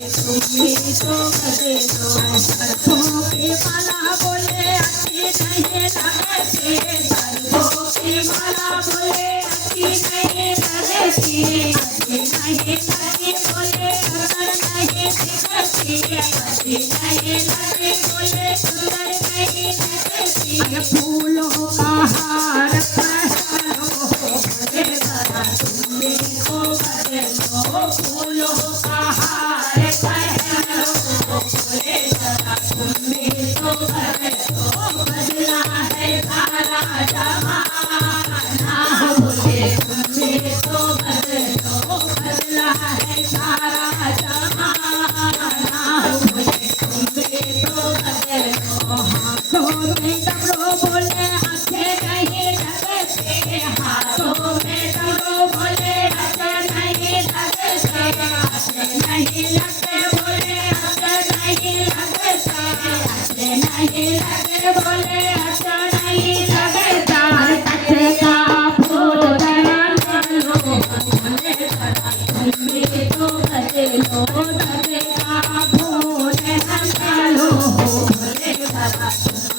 तुम्ही तो बदलो सर्वों की माला बोले अच्छी नहीं लगती सर्वों की माला बोले अच्छी नहीं लगती अच्छी नहीं लगती बोले सुंदर नहीं दिखती अच्छी नहीं लगती बोले सुंदर नहीं दिखती फूलों का हार पहनो बोले जरा तुम्ही तो बदलो फूलों का हार पहनो बोले जरा तुम्ही तो बदलो बदला है सारा जमाना बोले तुम्ही तो बदलो बदला है सारा जमाना बोले तुम्ही तो बदलो हाथों में डमरू बोले आंखें नहीं लगते हाथों में डमरू बोले आंखें नहीं लगते आंखें नहीं लगते बोले आंखें नहीं लगते आंखें नहीं लगते बोले आंखें नहीं लगता कच्चे का फूल बना लो बोले जरा तुम्ही तो बदलो कच्चे का फूल बना लो बोले जरा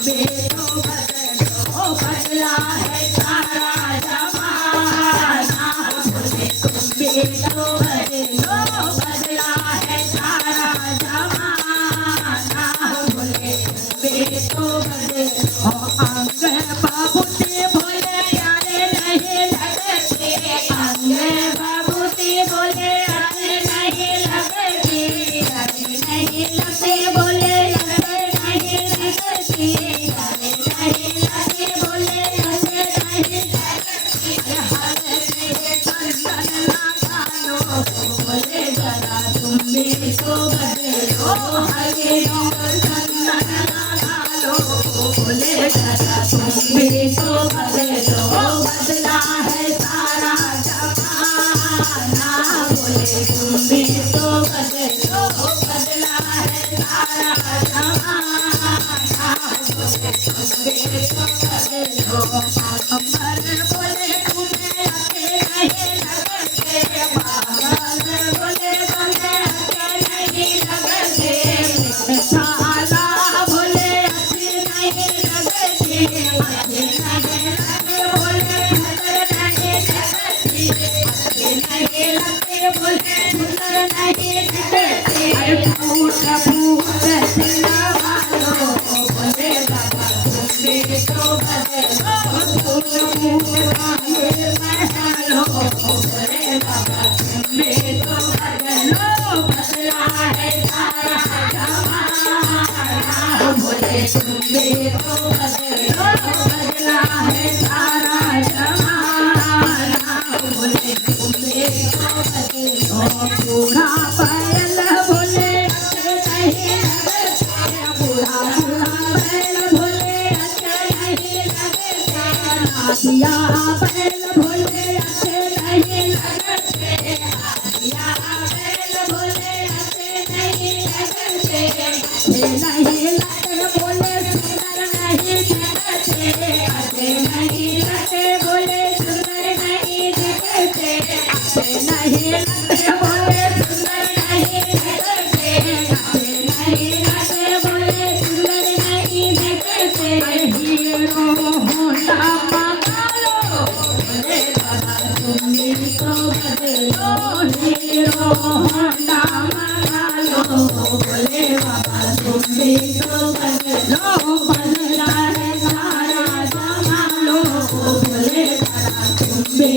तुम्ही तो बदलो बदला है सारा जमाना बोले तुम्ही तो बदलो बदला है सारा जमाना बोले तुम्ही तो बदलो अंग बाबूती बोले प्यारे नहीं लगते अंग बाबूती बोले अरे नहीं लगती अरे नहीं लगते बोले अरे नहीं लगती अरे नहीं लगते बोले अरे नहीं लगती हर से चंदन लगा लो बोले जरा तुम्ही तो बदलो हरे चंदन लगा लो बोले जरा तुम्ही तो बदलो बदला है सारा जमाना बोले तुम्ही तो बदलो बदला है सारा जमाना बोले तुम्ही तो बदलो अमर बोले तुम्हें अच्छे नहीं लगते पागल बोले तुम्हें अच्छे नहीं लगते साला बोले अच्छी नहीं लगती अच्छी नहीं लगते बोले सुंदर नहीं लगती अच्छी नहीं लगते बोले सुंदर नहीं दिखती अरे फूट फूट सिलवा लो बोले बाबा तुम्ही तो बदलो फूट फूट महलो बोले बाबा तुम्ही तो बदलो बदला है सारा जमाना बोले तुम्ही तो बदलो बदला है सारा जमाना बोले तुम्ही तो बदलो बूढ़ा बैल बोले अच्छे नहीं लगते बूढ़ा बूढ़ा बैल बोले अच्छे नहीं लगते नाथिया बैल बोले अच्छे नहीं लगते नाथिया बैल बोले अच्छे नहीं लगते अच्छे नहीं लगते बोले सुंदर नहीं दिखते अच्छे नहीं लगते बोले सुंदर नहीं दिखते अच्छे नहीं लगते बोले सुंदर नहीं दिखते अच्छे नहीं लगते बोले सुंदर नहीं दिखते हीरो होंडा मंगा लो बोले बाबा तुम्ही तो बदलो हीरो होंडा मंगा लो बोले बाबा तुम्ही तो बदलो बदला है सारा जमाना बोले जरा तुम्ही